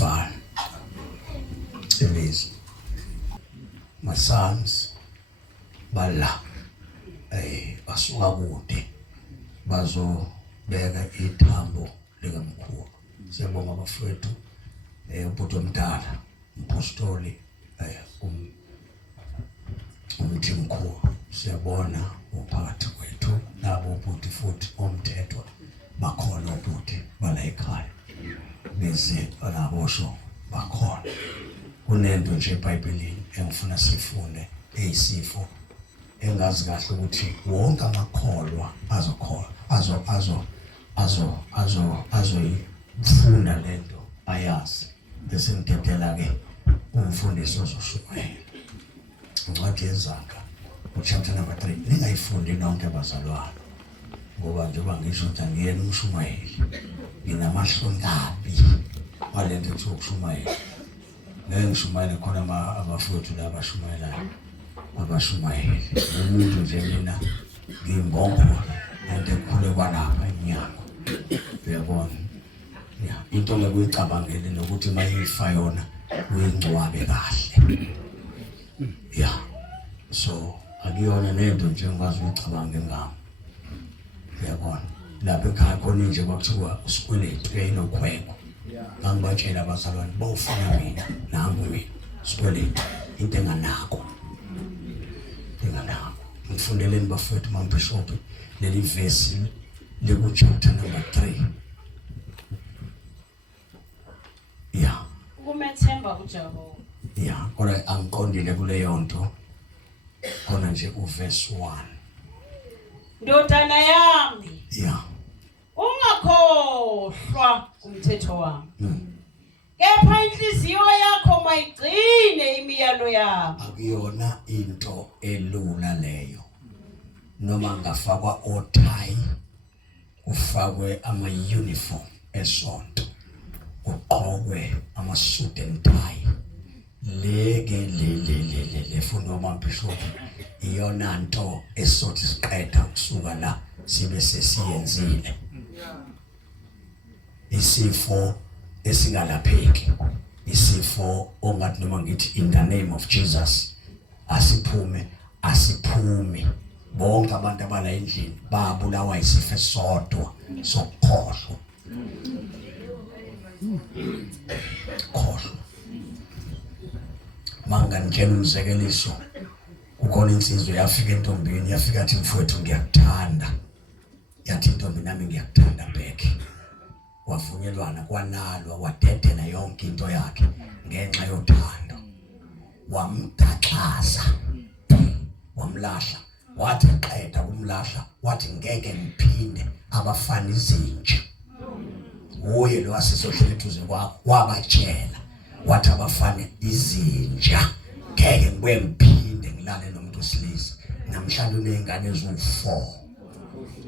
abafana Elise my sons bala basuka kude bazobeka ithambo likamkhulu. Siyabonga abafowethu ubhuti omdala umpostoli umthi mkhulu. Siyabona uphakathi kwethu nabo ubhuti futhi omthethwa bakhona ubhuti bala ekhaya beze alabosho bakhona. Kunento nje eBhayibhelini engifuna sifunde eyisifo engazi kahle ukuthi wonke amakholwa azoyifunda lento ayazi. Bese ngidedela ke umfundisi ozoshumayela incwadi yeZakha chapter number 3. Ningayifundi nonke bazalwane ngoba njengoba ngisho ukuthi angiyena umshumayeli nginamahlonkabi walento ethi ukushumayela. Ngeke ngishumayele khona abafowethu laba abashumayelayo abashumayeli umuntu nje mina ngimbongola into ekhule kwalapha enyanga. Uyabona into lekuyicabangele nokuthi mayifa yona uyingcwabe kahle so akuyona nento nje ngikwazi ukucabanga ngami. Uyabona lapha ekhaya khona nje kwakuthiwa usikweletu inokhweko. Ngangibatshela abazalwane bawufuna mina nangu mina sikweletu into enganako ngifundeleni bafowethu maBishop leli verse leku chapter number 3 kumethemba kuJehova kodwa angiqondile kuleyo nto khona nje uverse 1. Ndodana yami ungakhohlwa kumthetho wami kepha inhliziyo yakho mayigcine imiyalo yami. Akuyona into elula leyo noma ngafakwa othai ufakwe ama-uniform esonto uqokwe ama-suit and tie le fundo maBishop iyona nto esothi siqeda ukusuka la sibe sesiyenzile isifo esingalapheki isifo ongathi noma ngithi in the name of Jesus asiphume bonke abantu abala endlini babulawa isifo esodwa sokukhohlwa. Manga ngitshela umzekeliso ukhona insizwe yafika entombini yafika athi mfowethu ngiyakuthanda yathi intombi nami ngiyakuthanda back. Wavunyelwana kwanalwa wadedela yonke into yakhe ngenxa yothando. Wamdaxaza wamlahla wathi qeda kumlahla wathi ngeke ngiphinde abafana izinja. Uye lo wasisohlela eduze kwakho wabatshela wathi abafana izinja ngeke ngibuye ngiphinde ngilale nomuntu wesilisa. Namhlanje unezingane eziwu4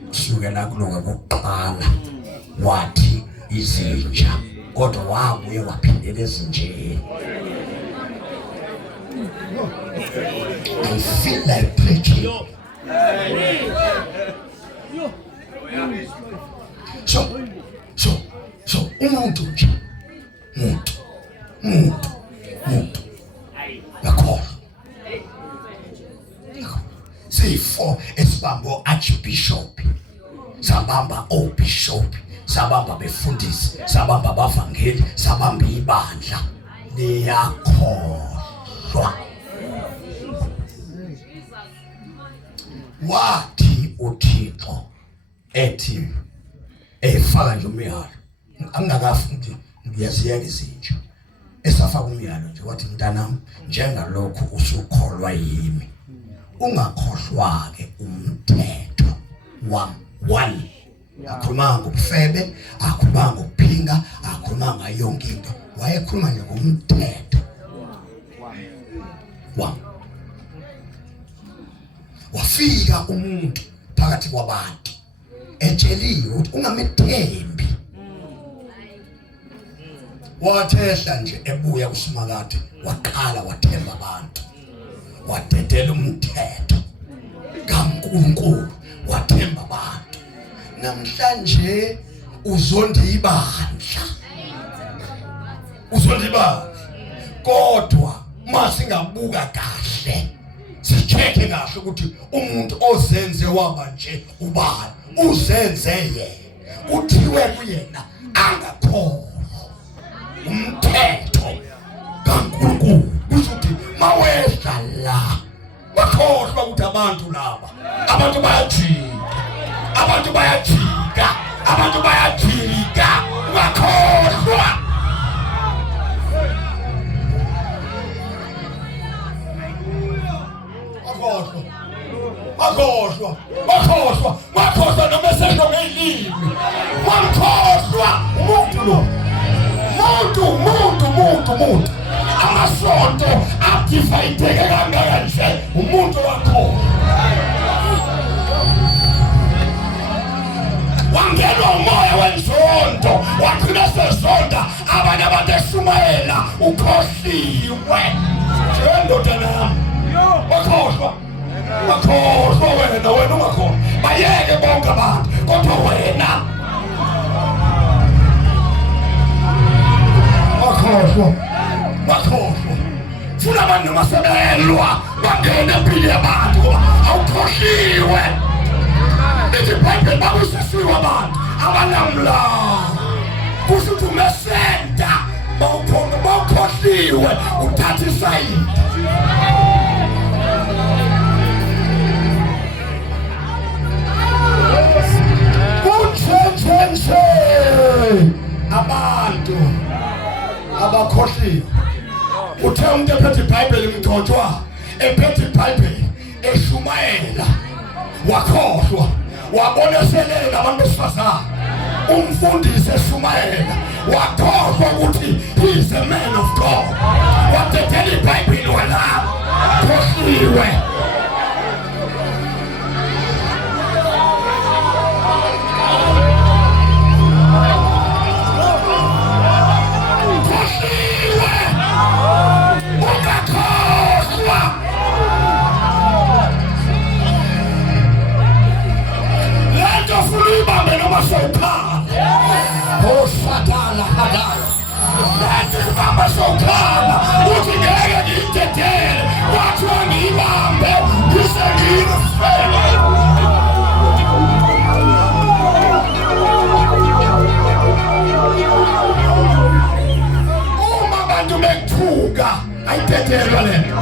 kusukela kuloko kokuqala wathi izinja kodwa wabuye waphindela ezinjeni. I feel like preaching. So umuntu nje muntu yakhola siyifo esibambo archbishop sabamba obishop sabamba befundisi sabamba abavangeli sabamba ibandla liyakholwa. Wathi uThixo ethi efaka nje umyalo angakafundi ngiyaziyeka izinja esafaka umyalo nje wathi mntanami njengalokhu usukholwa yimi ungakhohlwa ke umthetho wami. 1 akhuluma ngobufebe akhuluma ngokuphinga akhuluma ngayo yonke into wayekhuluma nje ngomthetho wami. Wafika umuntu phakathi kwabantu etsheliwe ukuthi ungamethembi. Wathehla nje ebuya kuSimakade waqala wathemba abantu wadedela umthetho kaNkulunkulu wathemba abantu. Namhlanje uzonde ibandla uzolibala. Kodwa masingabuka kahle, sicheke kahle ukuthi umuntu ozenze waba nje ubani, uzenze yena, uthiwe kuyena angakholwa umthetho kaNkulunkulu. Usuthi mawehla la bakhohlwa ukuthi abantu laba, abantu bayajika, bakhohlwa. Bakhohlwa noma esendo ngelimi. Bakhohlwa umuntu. Amasonto akifayiteke kangaka nje umuntu wakhohlwa. Wangenwa umoya wensonto, wagcina sezonda abanye abantu eshumayela ukhohliwe. Njengondodana yami, bakhohlwa wena ungakhohlwa. Bayeke bonke abantu, kodwa wena bakhohlwa. Funa abantu masebelwa bangene empilweni yabantu ngoba awukhohliwe. Lithi iBhayibheli bakusisiwe abantu abanamlawo. Kusho ukuthi umesenta bawukhohliwe uthatha isayidi. Kutshentshe abantu abakhohliwe. Uthe umuntu ephethe iBhayibheli mthotshwa, ephethe iBhayibheli eshumayela, wakhohlwa, waboneselela abantu besifazane. Umfundisi eshumayela, wakhohlwa ukuthi he is a man of God. Wathethela iBhayibheli wena khohliwe. Uma abantu bethuka ayithethelwa lento.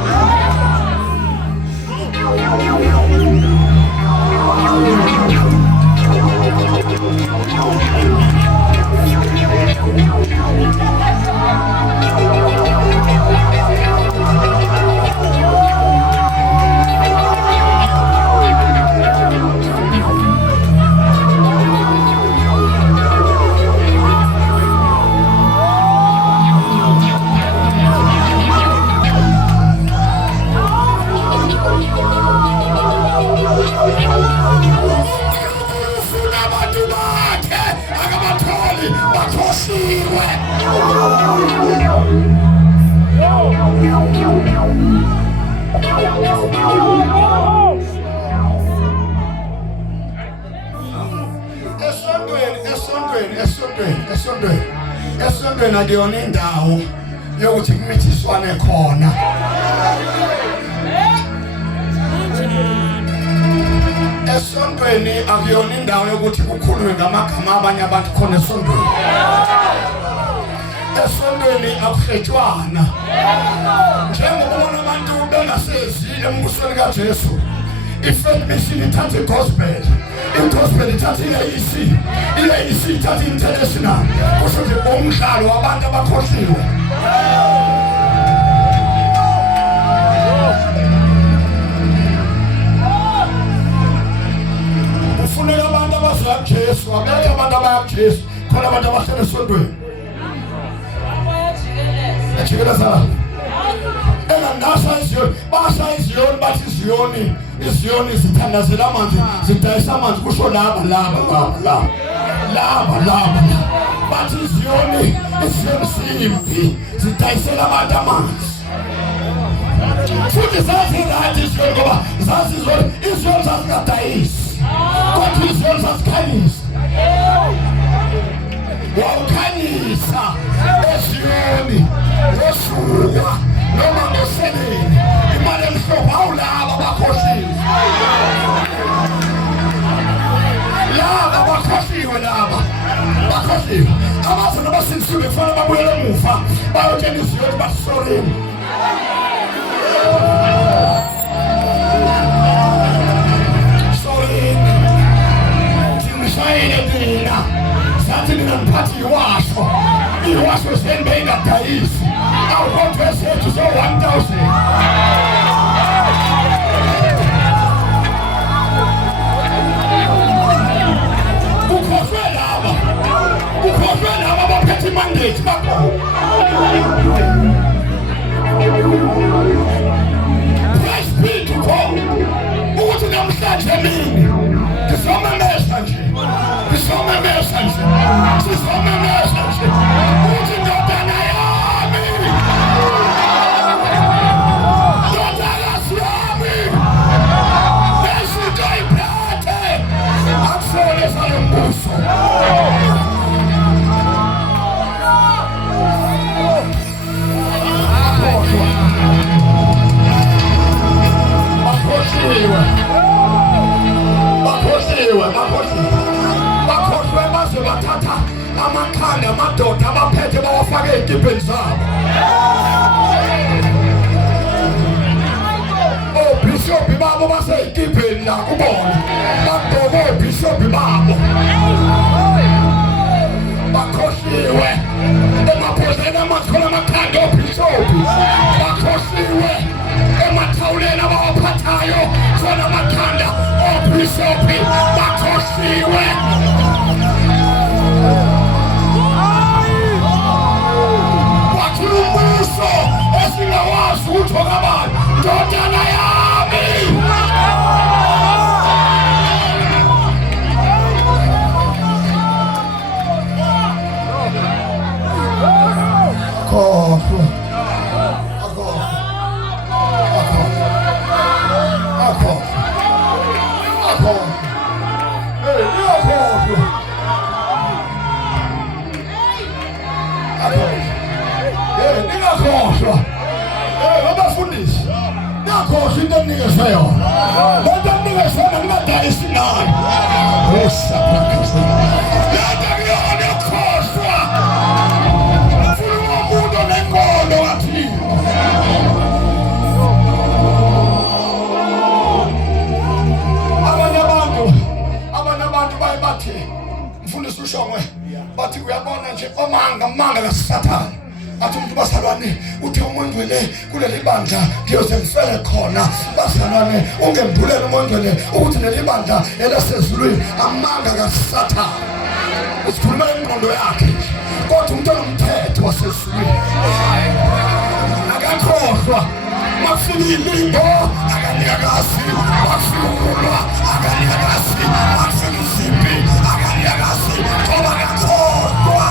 Esontweni akuyona indawo yokuthi kumithiswane khona. Esontweni akuyona indawo yokuthi kukhulunywe ngamagama abanye abantu khona esontweni. Esontweni akuhletshwana. Njengobona abantu bengasezile embusweni kaJesu, i-faith mission ithatha i-gospel, i-gospel ithatha i-AEC ithatha i-international. Kusho nje umdlalo wabantu abakhohliwe. Kufuneka abantu abaziwa kuJesu, abekho abantu abaya kuJesu, khona abantu abahlala esontweni. Ejikeleza basha iziyoni bathi iziyoni zithandazela amanzi, zidayisa amanzi. Kusho laba bathi iziyoni zimbi, zidayisela abantu amanzi. Futhi zazi iziyoni ngoba zazi iziyoni zazingadayisi, kodwa iziyoni zazikhanyisa. Wawukhanyisa Ziyoni, ngoSuka noma ngoSeleni, imali emhlophe awulaba abakhoshiwe. Laba abakhoshiwe laba. Bakhoshiwe. Abazana basinsuke kufanele babuyele emuva bayotshela iZiyoni basoreni. Sathi mina ngiphathi iwasho. Iwasho senbe ingadayisi. Awukonke sethu so 1000. Ukhohlwe laba baphethe imandate bakho. Praise be to God. Ukuthi namhlanje mina ngizomemeza nje. Ngizomemeza nje. Ukuthi ndodana yami. Ndodakazi yami. Besuka iphethe. Akusole salo mbuso. Bakhohlwe baze bathatha amakhanda amadoda abaphethe bawafake ey'kibheni zabo. Obhishobhi babo basey'kibheni la kubona. Bagqoke obhishobhi babo. Bakhohliwe emabhodleni amakhona amakhanda obhishobhi. Bakhohliwe emathawuleni abawaphathayo khona amakhanda obhishobhi. Bakhohliwe. Umbuso esingawazi ukuthi okabani ndodana yami. Akhohlwe. Ngakhohlwa. Abafundisi. Ngakhohlwa into enikezwe yona. Lento enikezwe yona ningadayisi nayo. Osaphakhasi. Lento kuyona yokukhohlwa. Ufuna umuntu onenkolo ngathi. Abanye abantu bathi mfundisi uShongwe bathi uyabona nje omanga kaSathane. Athi umuntu basalwane uthe umondwele kuleli bandla ngiyoze ngifele khona. Basalwane ungembulele umondwele ukuthi leli bandla elasezulwini amanga kaSathane. Usikhuluma ingqondo yakhe kodwa umuntu onomthetho wasezulwini akakhohlwa. Makufika ilimbo akanyakazi, makufika akanyakazi, makufika izimpi akanyakazi ngoba akakhohlwa.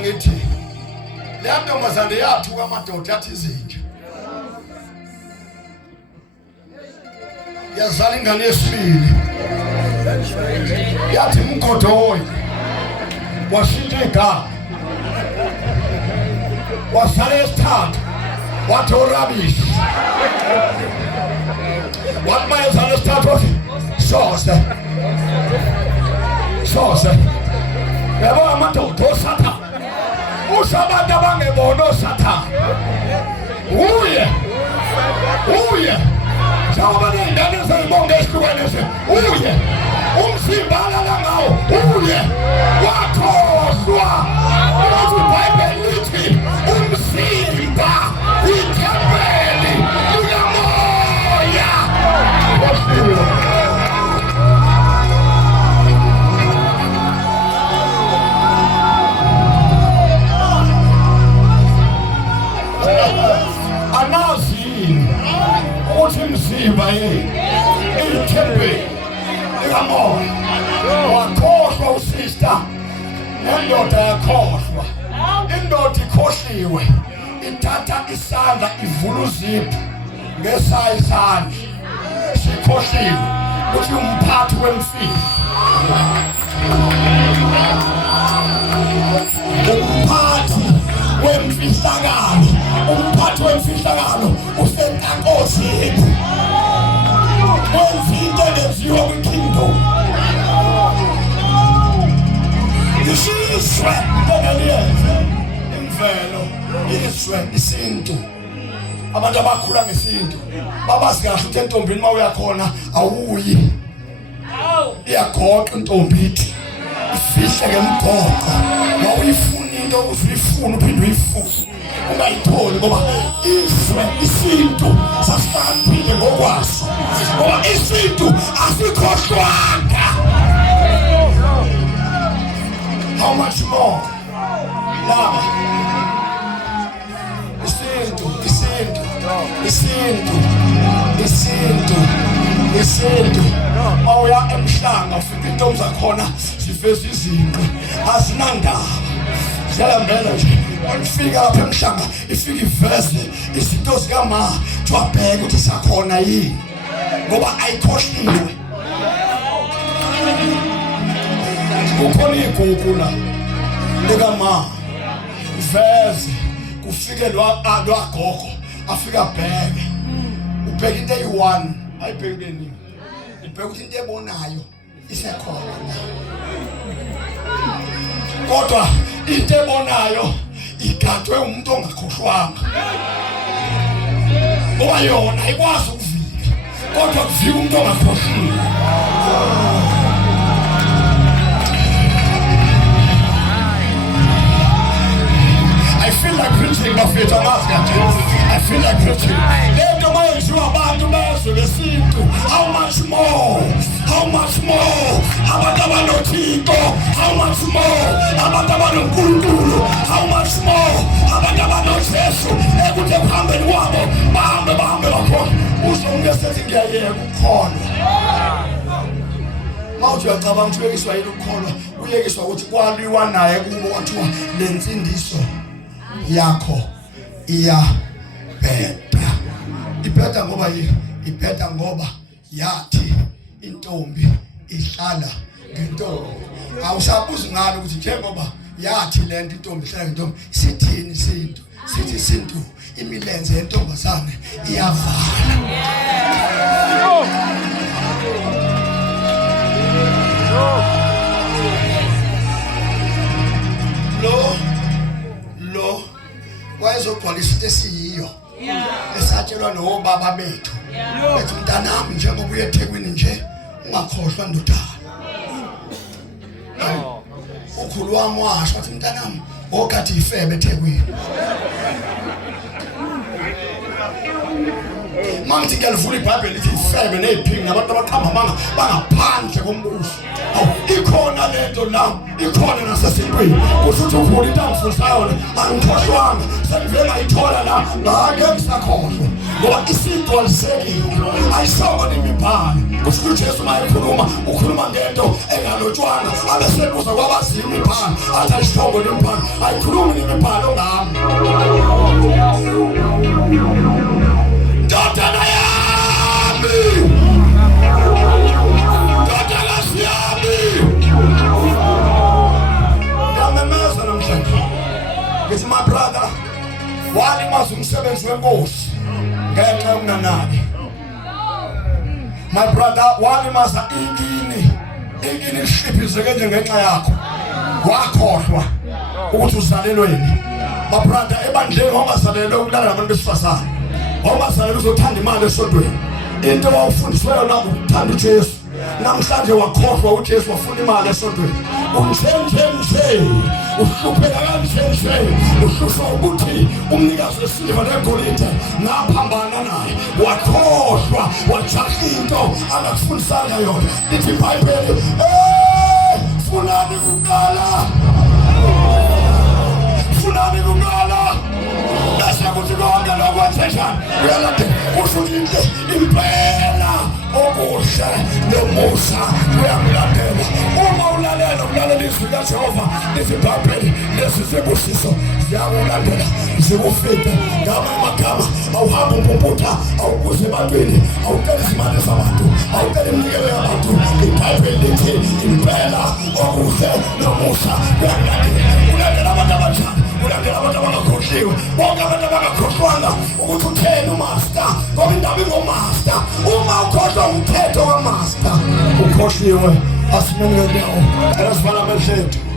Ngithi le ntombazane yathu kwamadoda athi izinja yazala ingane yesibili yathi Mgodoyi washintsha igama wasala esithathu wathi uRabish wathi mayezala esithathu wathi Sose yabo amadoda oSathane. Usabantu abangebona oSathane. Uye. Njengoba ney'ngane ezayibonga ezihlukene nje. Uye. Umzimba alala ngawo. Uye. Wakhohlwa. Ukuthi iBhayibheli lithi umzimba ithempeli likamoya. Ukuthi umzimba ithempeli likamoya. Wakhohlwa usister nendoda yakhohlwa. ikhohliwe ithatha isandla ivula uzipho ngesaya isandla sikhohliwe ukuthi umphathi wemfihlo umphathi wemfihlakalo usentakosini wenza into engenziwa kwikingdom isizwe engaliyenze imvelo isizwe isintu abantu abakhula ngesintu babazi kahle ukuthi entombini uma uyakhona awuyi iyagoqa intombi ithi ifihle ngemgoqo mawuyifuna into uzuyifuna uphinde uyifune ungayitholi ngoba izwe isintu sasihlakaniphile ngokwaso ngoba isintu asikhohlwanga. How much more lava isintu mawuya emhlanga ufika intombi zakhona ziveza izinqe azinandaba ziyalambela nje ufika lapha emhlanga ifika iveze izinto zikama twabheka ukuthi sakhona yini ngoba ayikhohliwe kukhona igugu la likama veze kufike lwagogo afika bheke ubheka into eyi-1 ayibheki leningi ibheka ukuthi into ebonayo isekhona kodwa into ebonayo igadwe umuntu ongakhohlwanga ngoba yona ayikwazi ukuvika kodwa kuvika umuntu ongakhohliwe. I feel like preaching bafethu amazi. I feel like preaching. Lento mayenziwa abantu bezwe lesintu. How much more abantu abanothixo, how much more abantu abanonkulunkulu, how much more abantu abanojesu ekuthi ekuhambeni kwabo bahambe bakhona uzongesethi ngiyayeka ukukholwa. Mawuthi uyacabanga ukuthi uyekiswa yini ukukholwa uyekiswa ukuthi kwaliwa naye kubo kwathiwa lensindiso yakho ibheda ngoba ibheda ngoba yathi intombi ihlala ngentombi. Awusabuzi ngalo ukuthi njengoba yathi lento intombi ihlala ngentombi sithini isintu sithi isintu imilenze yentombazane iyavala. Lo wayezogcwalisa into esiyiyo esatshelwa nobaba bethu bethi mntanami njengoba uye eThekwini nje ungakhohlwa ndodana. Ukhulu wami washo wathi mntanami okhathi ifebe eThekwini. Mangithi ngiyalivula iBhayibheli lithi ifebe neziphingi nabantu abaqhamba bangaphandle kombuso. Ikhona lento la ikhona nasesintwini kusho ukuthi ukhulu into angifundisayo angikhohlwanga sengivele ngayithola la ngake ngisakhohlwa ngoba isintu alisekile ayisongo nemibhalo. Kusho ukuthi Jesu uma ekhuluma ukhuluma ngento engalotshwanga abesebuza kwabaziyo imibhalo athi ayisongo nemibhalo ayikhulumi nemibhalo ngami. Ndodana yami it's my brother walimaza umsebenzi wenkosi ngenxa yokunanaki. My brother walimaza ikini lishibhizeke nje ngenxa yakho wakhohlwa ukuthi uzalelweni. My brother ebandleni wawungazalelwe ukulala nabantu besifazane, wawungazalelwe uzothanda imali esontweni. Into wawufundiswe yona ukuthanda uJesu. Namhlanje wakhohlwa uJesu wafuna imali esontweni. Unjenje uhlupheka kanje uhlushwa ukuthi umnikazi wesiliva negolide ngaphambana naye wakhohlwa wajaha into angakufundisanga yona. Lithi iBhayibheli funani kuqala bese kuthi konke lokwenzenjani uyalade kusho ukuthi impela okuhle nomusa kuyamlandela. Uma ulalela izwi likaJehova lithi iBhayibheli lezi zibusiso ziyakulandela zikufika ngamanye amagama. Awuhambe umpumputa, awubuze ebantwini, awucela izimali zabantu, awucela iminikelo yabantu. iBhayibheli lithi impela okuhle nomusa kulandela abantu abanjani, kulandela abantu abangakhohliwe. Bonke abantu abangakhohlwanga ukuthi utheni umaster, ngoba indaba ingomaster. Uma ukhohlwa umthetho kamaster ukhohliwe. Asimele ngawo, asivala amehlo ethu.